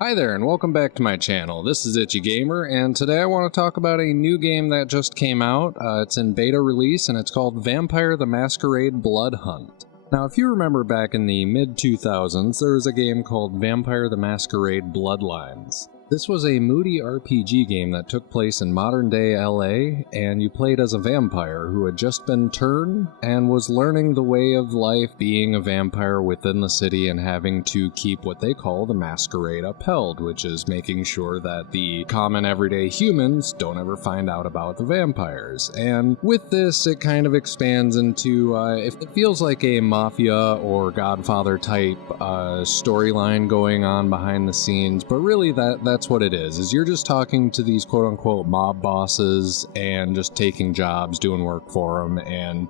Hi there and welcome back to my channel. This is Itchy Gamer, and today I want to talk about a new game that just came out. It's in beta release and it's called Vampire The Masquerade Bloodhunt. Now if you remember back in the mid-2000s, there was a game called Vampire The Masquerade Bloodlines. This was a moody RPG game that took place in modern-day LA, and you played as a vampire who had just been turned and was learning the way of life being a vampire within the city and having to keep what they call the masquerade upheld, which is making sure that the common everyday humans don't ever find out about the vampires. And with this, it kind of expands into, it feels like a Mafia or Godfather type storyline going on behind the scenes, but really that's what it is you're just talking to these quote-unquote mob bosses and just taking jobs, doing work for them, and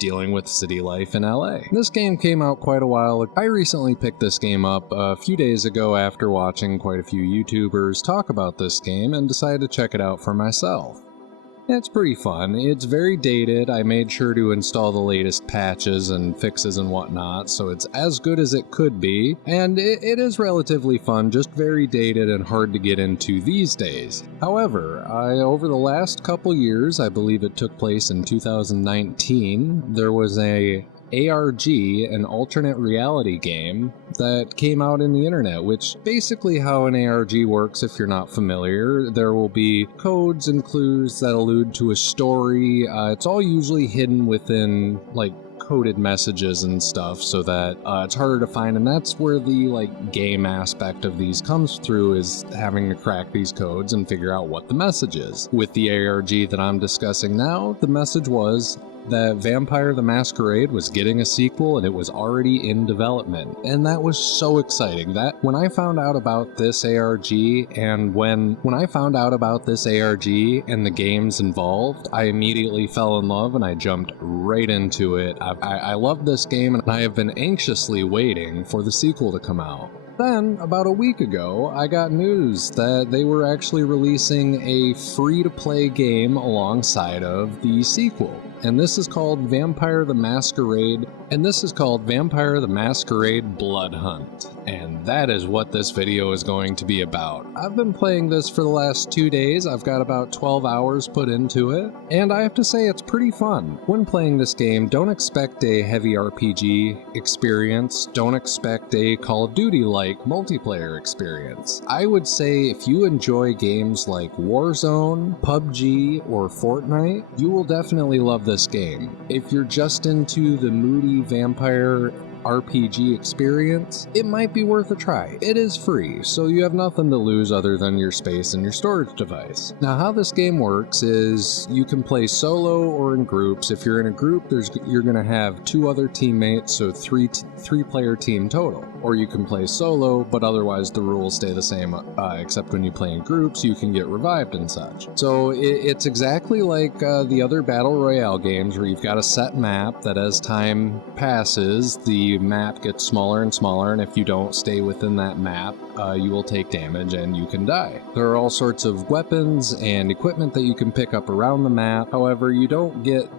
dealing with city life in LA. This game came out quite a while ago. I recently picked this game up a few days ago after watching quite a few YouTubers talk about this game and decided to check it out for myself. It's pretty fun. It's very dated. I made sure to install the latest patches and fixes and whatnot, so it's as good as it could be. And it is relatively fun, just very dated and hard to get into these days. However, over the last couple years, I believe it took place in 2019, there was a ARG, an alternate reality game that came out in the internet, which basically how an ARG works if you're not familiar. There will be codes and clues that allude to a story. It's all usually hidden within like coded messages and stuff so that it's harder to find, and that's where the game aspect of these comes through, is having to crack these codes and figure out what the message is. With the ARG that I'm discussing now, the message was that Vampire the Masquerade was getting a sequel and it was already in development. And that was so exciting. That when I found out about this ARG and when I found out about this ARG and the games involved, I immediately fell in love and I jumped right into it. I love this game and I have been anxiously waiting for the sequel to come out. Then, about a week ago, I got news that they were actually releasing a free-to-play game alongside of the sequel. And this is called Vampire the Masquerade, Bloodhunt. And that is what this video is going to be about. I've been playing this for the last 2 days. I've got about 12 hours put into it, and I have to say it's pretty fun. When playing this game, don't expect a heavy RPG experience. Don't expect a Call of Duty-like multiplayer experience. I would say if you enjoy games like Warzone, PUBG, or Fortnite, you will definitely love this game. If you're just into the moody vampire RPG experience, it might be worth a try. It is free, so you have nothing to lose other than your space and your storage device. Now, how this game works is you can play solo or in groups. If you're in a group, you're going to have 2 other teammates, so three-player team total. Or you can play solo, but otherwise the rules stay the same, except when you play in groups, you can get revived and such. So it's exactly like the other Battle Royale games where you've got a set map that as time passes, the map gets smaller and smaller, and if you don't stay within that map, you will take damage and you can die. There are all sorts of weapons and equipment that you can pick up around the map. However, you don't get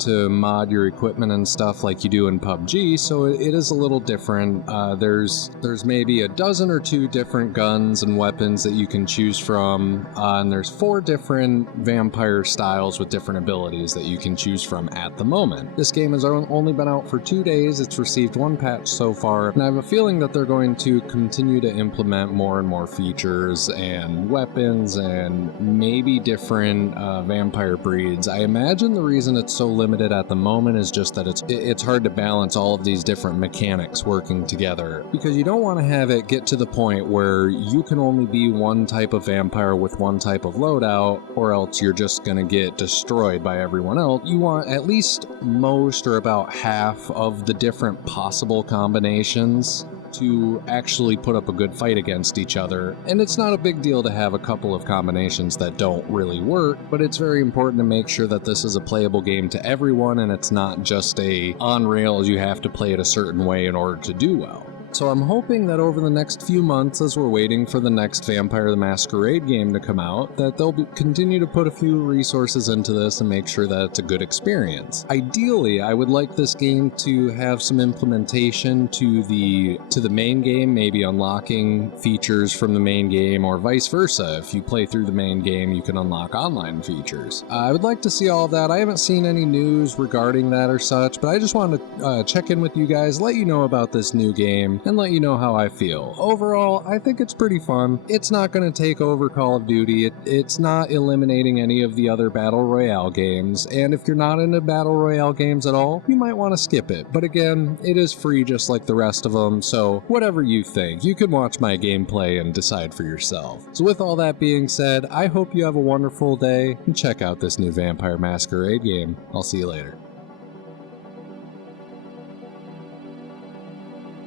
to mod your equipment and stuff like you do in PUBG, so it is a little different. There's maybe a dozen or 2 different guns and weapons that you can choose from, and there's 4 different vampire styles with different abilities that you can choose from at the moment. This game has only been out for 2 days. It's received 1 patch so far, and I have a feeling that they're going to continue to implement more and more features and weapons and maybe different vampire breeds. I imagine the reason it's so limited at the moment is just that it's hard to balance all of these different mechanics working together, because you don't want to have it get to the point where you can only be one type of vampire with one type of loadout, or else you're just going to get destroyed by everyone else. You want at least most or about half of the different possible combinations to actually put up a good fight against each other. And it's not a big deal to have a couple of combinations that don't really work, but it's very important to make sure that this is a playable game to everyone and it's not just a on rails, you have to play it a certain way in order to do well. So I'm hoping that over the next few months, as we're waiting for the next Vampire the Masquerade game to come out, that they'll continue to put a few resources into this and make sure that it's a good experience. Ideally, I would like this game to have some implementation to the main game, maybe unlocking features from the main game, or vice versa. If you play through the main game, you can unlock online features. I would like to see all of that. I haven't seen any news regarding that or such, but I just wanted to check in with you guys, let you know about this new game, and let you know how I feel. Overall, I think it's pretty fun. It's not going to take over Call of Duty. It's not eliminating any of the other Battle Royale games, and if you're not into Battle Royale games at all, you might want to skip it. But again, it is free just like the rest of them, so whatever you think, you can watch my gameplay and decide for yourself. So with all that being said, I hope you have a wonderful day, and check out this new Vampire Masquerade game. I'll see you later.